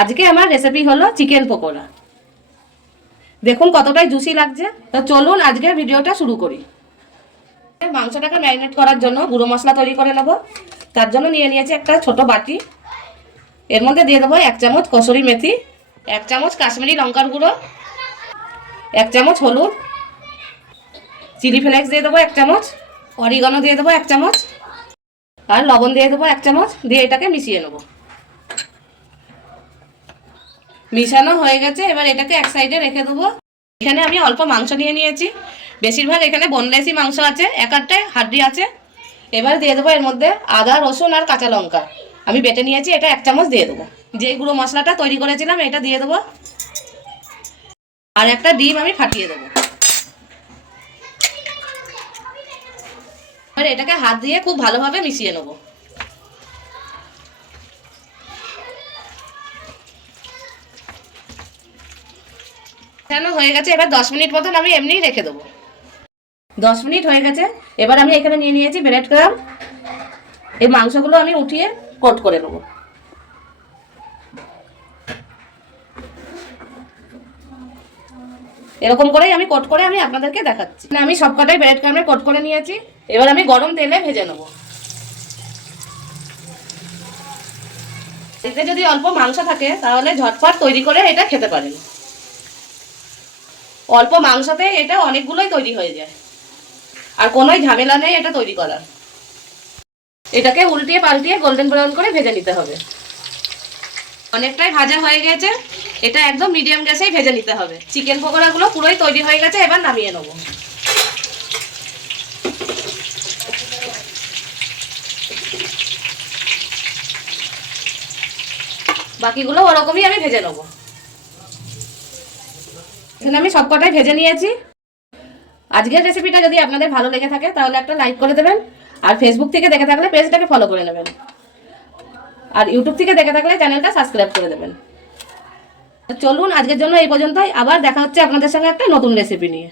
আজকে আমার রেসিপি হলো চিকেন পকোড়া। দেখুন কতটাই জুসি লাগছে। তো চলুন আজকের ভিডিওটা শুরু করি। মাংসটাকে ম্যারিনেট করার জন্য গুঁড়ো মশলা তৈরি করে নেব। তার জন্য নিয়ে নিয়েছি একটা ছোট বাটি। এর মধ্যে দিয়ে দেবো 1 চামচ কসুরি মেথি, 1 চামচ কাশ্মীরি লঙ্কার গুঁড়ো, 1 চামচ হলুদ, চিলি ফ্লেক্স দিয়ে দেবো 1 চামচ, অরিগানো দিয়ে দেবো 1 চামচ, আর লবণ দিয়ে দেবো 1 চামচ। দিয়ে এটাকে মিশিয়ে নেব। মিশানো হয়ে গেছে, এবার এটাকে এক সাইডে রেখে দেবো। এখানে আমি অল্প মাংস নিয়ে নিয়েছি। বেশিরভাগ এখানে বোনলেসই মাংস আছে, এক আধটায় হাড্ডি আছে। এবার দিয়ে দেবো এর মধ্যে আদা, রসুন আর কাঁচা লঙ্কা আমি বেটে নিয়েছি, এটা 1 চামচ দিয়ে দেবো। যে গুঁড়ো মশলাটা তৈরি করেছিলাম এটা দিয়ে দেবো, আর একটা ডিম আমি ফাটিয়ে দেবো। এবার এটাকে হাত দিয়ে খুব ভালোভাবে মিশিয়ে নেবো। কেন হয়ে গেছে, এবার 10 মিনিট মতন আমি এমনিই রেখে দেবো। 10 মিনিট হয়ে গেছে। এবার আমি এখানে নিয়ে নিয়েছি ব্রেড ক্রাম। এই মাংসগুলো আমি উঠিয়ে কোট করে নেবো। এরকম করেই আমি কোট করে আমি আপনাদেরকে দেখাচ্ছি। আমি সবকটাই ব্রেড ক্রামে কোট করে নিয়েছি। এবার আমি গরম তেলে ভেজে নেবো। এতে যদি অল্প মাংস থাকে তাহলে ঝটপট তৈরি করে এটা খেতে পারেন। অল্প মাংসতে এটা অনেকগুলোই তৈরি হয়ে যায়, আর কোনোই ঝামেলা নেই এটা তৈরি করার। এটাকে উল্টিয়ে পাল্টিয়ে গোল্ডেন ব্রাউন করে ভেজে নিতে হবে। অনেকটাই ভাজা হয়ে গেছে, এটা একদম মিডিয়াম গ্যাসেই ভেজে নিতে হবে। চিকেন পকোড়াগুলো পুরোই তৈরি হয়ে গেছে, এবার নামিয়ে নেব। বাকিগুলো ওরকমই আমি ভেজে নেব। এখানে আমি সবকটাই ভেজে নিয়েছি। আজকের রেসিপিটা যদি আপনাদের ভালো লেগে থাকে তাহলে একটা লাইক করে দেবেন, আর ফেসবুক থেকে দেখে থাকলে পেজটাকে ফলো করে নেবেন, আর ইউটিউব থেকে দেখে থাকলে চ্যানেলটা সাবস্ক্রাইব করে দেবেন। চলুন আজকের জন্য এই পর্যন্তই, আবার দেখা হচ্ছে আপনাদের সঙ্গে একটা নতুন রেসিপি নিয়ে।